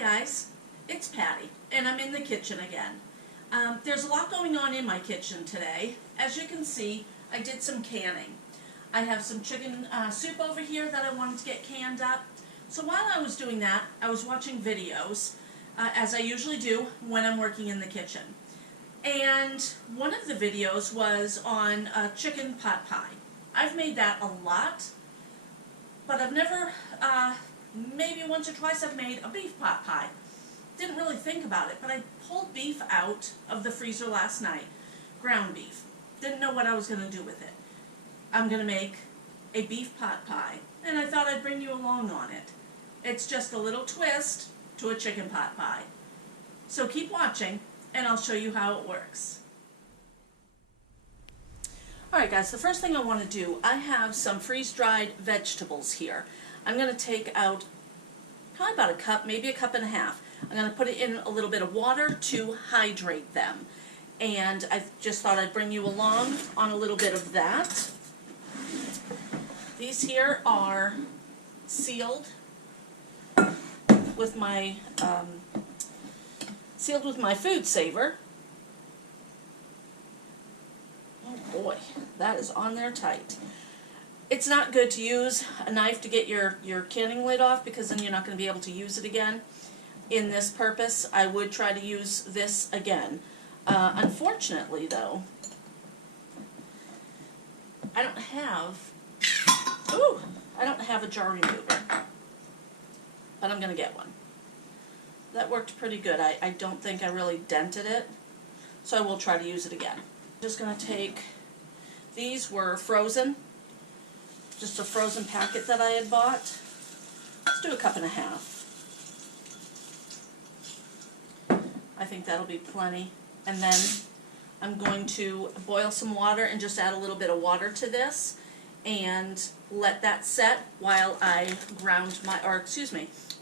guys, it's Patty, and I'm in the kitchen again. There's a lot going on in my kitchen today. As you can see, I did some canning. I have some chicken soup over here that I wanted to get canned up. So while I was doing that, I was watching videos, as I usually do when I'm working in the kitchen. And one of the videos was on chicken pot pie. I've made that a lot, but I've never, maybe once or twice I've made a beef pot pie. Didn't really think about it, but I pulled beef out of the freezer last night, ground beef. Didn't know what I was going to do with it. I'm going to make a beef pot pie, and I thought I'd bring you along on it. It's just a little twist to a chicken pot pie. So keep watching, and I'll show you how it works. Alright guys, the first thing I want to do, I have some freeze-dried vegetables here. I'm going to take out probably about a cup, maybe a cup and a half. I'm going to put it in a little bit of water to hydrate them. And I just thought I'd bring you along on a little bit of that. These here are sealed with my food saver. Oh boy, that is on there tight. It's not good to use a knife to get your canning lid off, because then you're not going to be able to use it again. In this purpose, I would try to use this again. Unfortunately, though, I don't have a jar remover, but I'm going to get one. That worked pretty good. I don't think I really dented it, so I will try to use it again. I'm just going to take, these were frozen, just a frozen packet that I had bought. Let's do a cup and a half. I think that'll be plenty. And then I'm going to boil some water and just add a little bit of water to this and let that set while I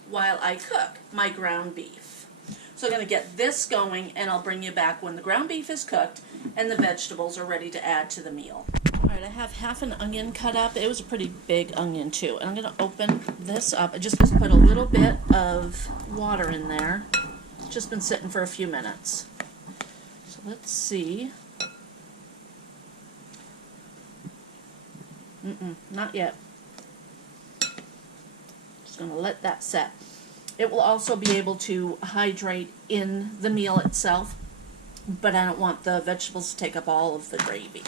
while I cook my ground beef. So I'm going to get this going, and I'll bring you back when the ground beef is cooked and the vegetables are ready to add to the meal. Alright, I have half an onion cut up. It was a pretty big onion too. And I'm going to open this up. I just put a little bit of water in there. It's just been sitting for a few minutes. So let's see. Not yet. Just going to let that set. It will also be able to hydrate in the meal itself, but I don't want the vegetables to take up all of the gravy.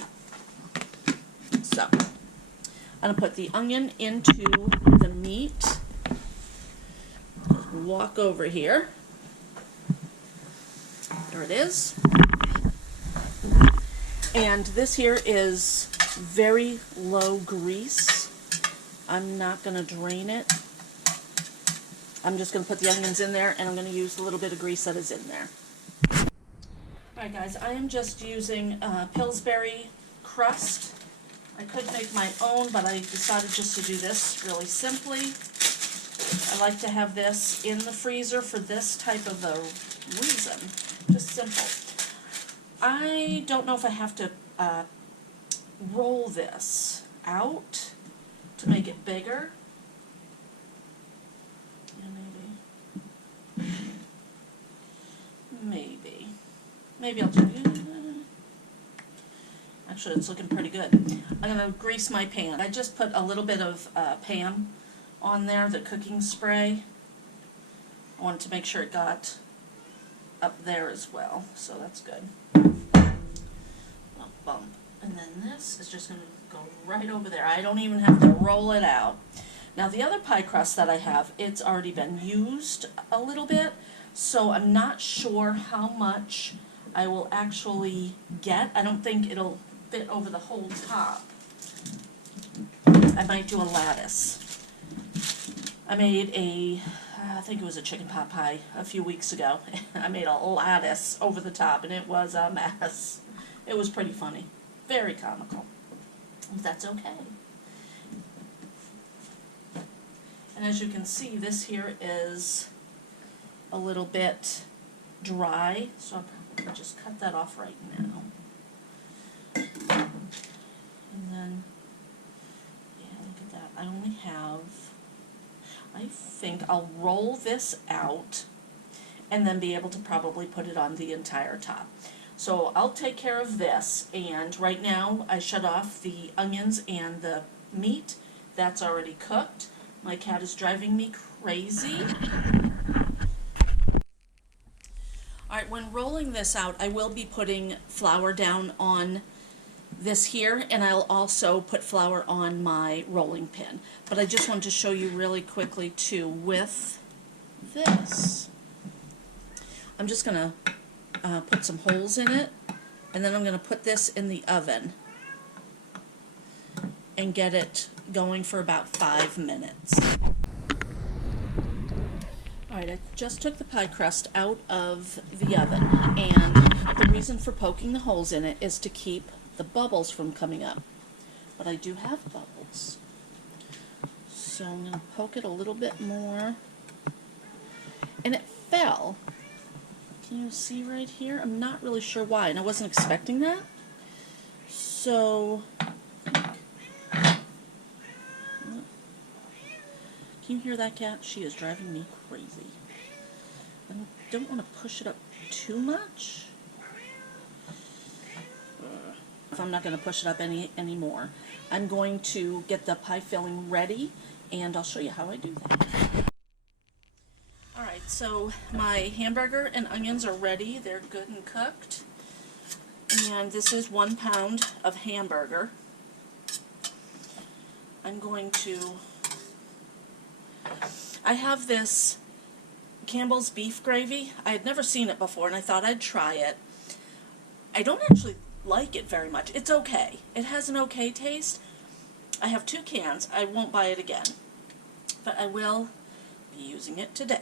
So, I'm going to put the onion into the meat. Walk over here. There it is. And this here is very low grease. I'm not going to drain it. I'm just going to put the onions in there, and I'm going to use a little bit of grease that is in there. Alright guys, I am just using Pillsbury Crust. I could make my own, but I decided just to do this really simply. I like to have this in the freezer for this type of a reason. Just simple. I don't know if I have to roll this out to make it bigger. Yeah, maybe I'll do it. Actually, it's looking pretty good. I'm going to grease my pan. I just put a little bit of Pam on there, the cooking spray. I wanted to make sure it got up there as well, so that's good. Well, bump. And then this is just going to go right over there. I don't even have to roll it out. Now the other pie crust that I have, it's already been used a little bit, so I'm not sure how much I will actually get. I don't think it'll fit over the whole top. I might do a lattice. I made I think it was a chicken pot pie a few weeks ago. I made a lattice over the top, and it was a mess. It was pretty funny. Very comical. But that's okay. And as you can see, this here is a little bit dry, so I'll probably just cut that off right now. And then, yeah, look at that. I only have, I think I'll roll this out and then be able to probably put it on the entire top. So I'll take care of this, and right now I shut off the onions and the meat. That's already cooked. My cat is driving me crazy. Alright, when rolling this out, I will be putting flour down on this here, and I'll also put flour on my rolling pin. But I just wanted to show you really quickly too with this. I'm just going to put some holes in it, and then I'm going to put this in the oven and get it going for about 5 minutes. Alright, I just took the pie crust out of the oven, and the reason for poking the holes in it is to keep the bubbles from coming up. But I do have bubbles. So I'm going to poke it a little bit more. And it fell. Can you see right here? I'm not really sure why, and I wasn't expecting that. So, can you hear that, cat? She is driving me crazy. I don't want to push it up too much. I'm not going to push it up anymore. I'm going to get the pie filling ready, and I'll show you how I do that. Alright, so my hamburger and onions are ready. They're good and cooked. And this is 1 pound of hamburger. I'm going to... I have this Campbell's beef gravy. I had never seen it before, and I thought I'd try it. I don't actually like it very much. It's okay. It has an okay taste. I have 2 cans. I won't buy it again, but I will be using it today.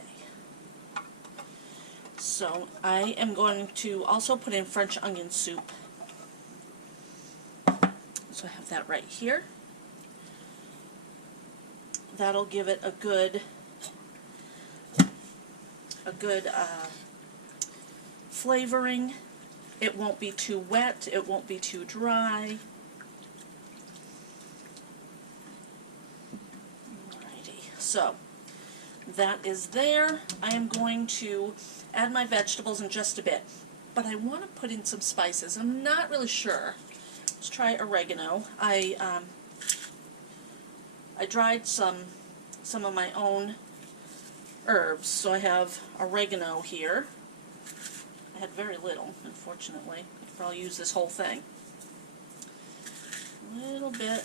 So I am going to also put in French onion soup. So I have that right here. That'll give it a good flavoring. It won't be too wet, it won't be too dry. Alrighty, so that is there. I am going to add my vegetables in just a bit, but I want to put in some spices. I'm not really sure. Let's try oregano. I dried some of my own herbs, so I have oregano here. I had very little, unfortunately. I could probably use this whole thing. A little bit.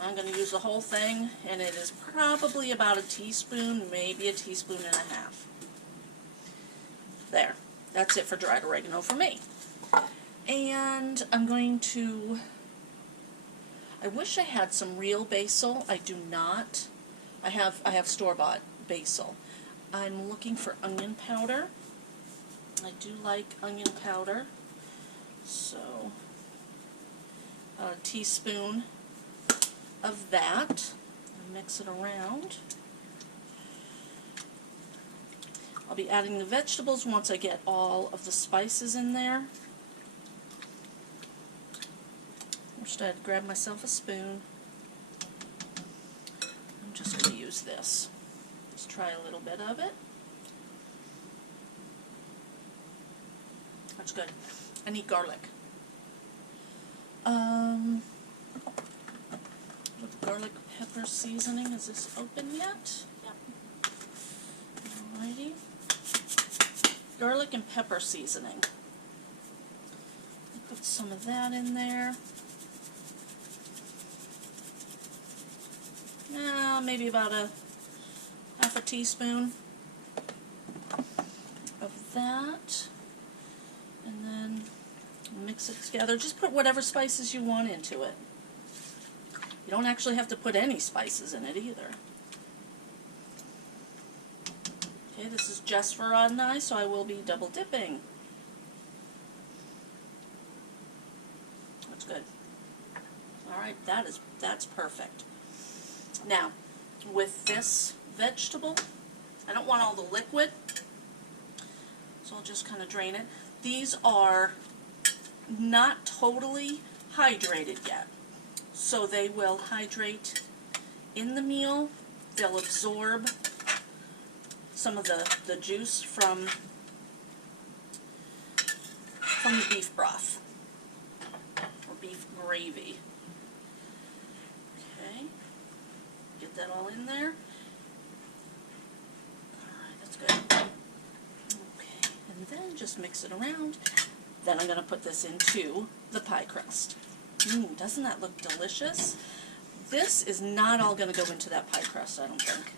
I'm going to use the whole thing, and it is probably about a teaspoon, maybe a teaspoon and a half. There. That's it for dried oregano for me. And I'm going to... I wish I had some real basil. I do not. I have store-bought basil. I'm looking for onion powder. I do like onion powder. So, a teaspoon of that. And mix it around. I'll be adding the vegetables once I get all of the spices in there. First I'd grab myself a spoon. I'm just going to use this. Let's try a little bit of it. That's good. I need garlic. With garlic pepper seasoning. Is this open yet? Yep. Alrighty. Garlic and pepper seasoning. Put some of that in there. Maybe about a half a teaspoon of that, and then mix it together. Just put whatever spices you want into it. You don't actually have to put any spices in it either. Okay, this is just for Rod and I, so I will be double dipping. That's good. Alright, that's perfect. Now, with this vegetable, I don't want all the liquid, so I'll just kind of drain it. These are not totally hydrated yet, so they will hydrate in the meal. They'll absorb some of the juice from the beef broth or beef gravy. Okay, get that all in there. Alright, that's good. Okay, and then just mix it around. Then I'm going to put this into the pie crust. Doesn't that look delicious? This is not all going to go into that pie crust, I don't think.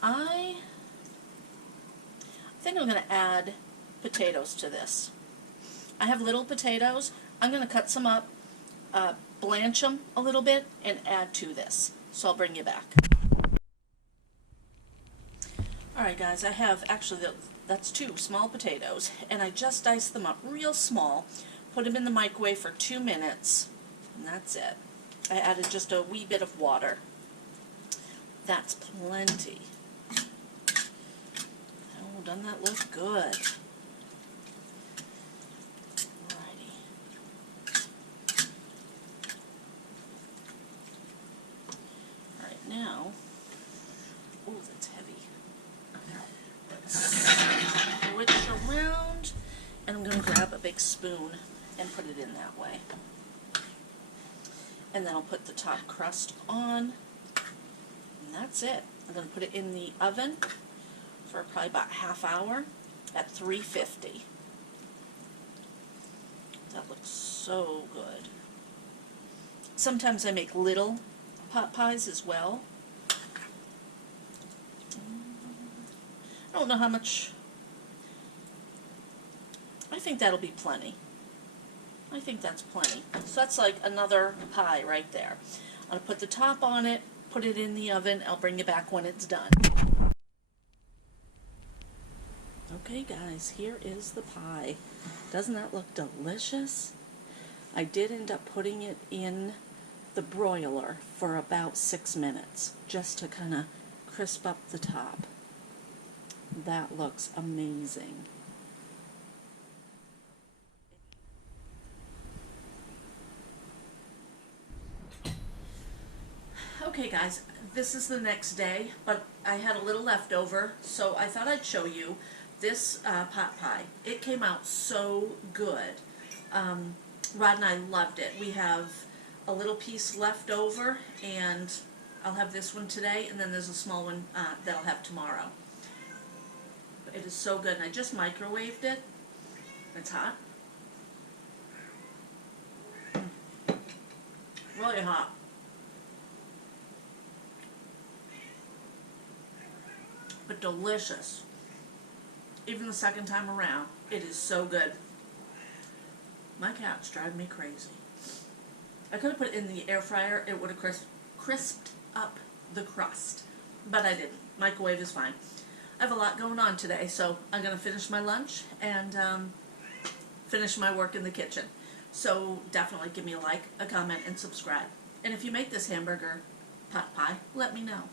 I think I'm going to add potatoes to this. I have little potatoes. I'm going to cut some up, blanch them a little bit, and add to this. So I'll bring you back. Alright guys, I have actually, that's 2 small potatoes, and I just diced them up real small, put them in the microwave for 2 minutes, and that's it. I added just a wee bit of water. That's plenty. Oh, doesn't that look good? Alrighty. Alright, now, oh, that's heavy. Switch around, and I'm going to grab a big spoon and put it in that way. And then I'll put the top crust on, and that's it. I'm going to put it in the oven for probably about ½ hour at 350. That looks so good. Sometimes I make little pot pies as well. I don't know how much. I think that'll be plenty. I think that's plenty. So that's like another pie right there. I'll put the top on it, put it in the oven. I'll bring you back when it's done. Okay guys, here is the pie. Doesn't that look delicious? I did end up putting it in the broiler for about 6 minutes just to kind of crisp up the top. That looks amazing. Okay guys, this is the next day, but I had a little leftover, so I thought I'd show you this pot pie. It came out so good. Rod and I loved it. We have a little piece left over, and I'll have this one today, and then there's a small one that I'll have tomorrow. It is so good, and I just microwaved it. It's hot. Really hot. But delicious. Even the second time around, it is so good. My cats drive me crazy. I could have put it in the air fryer. It would have crisped up the crust, but I didn't. Microwave is fine. I have a lot going on today, so I'm going to finish my lunch and finish my work in the kitchen. So definitely give me a like, a comment, and subscribe. And if you make this hamburger pot pie, let me know.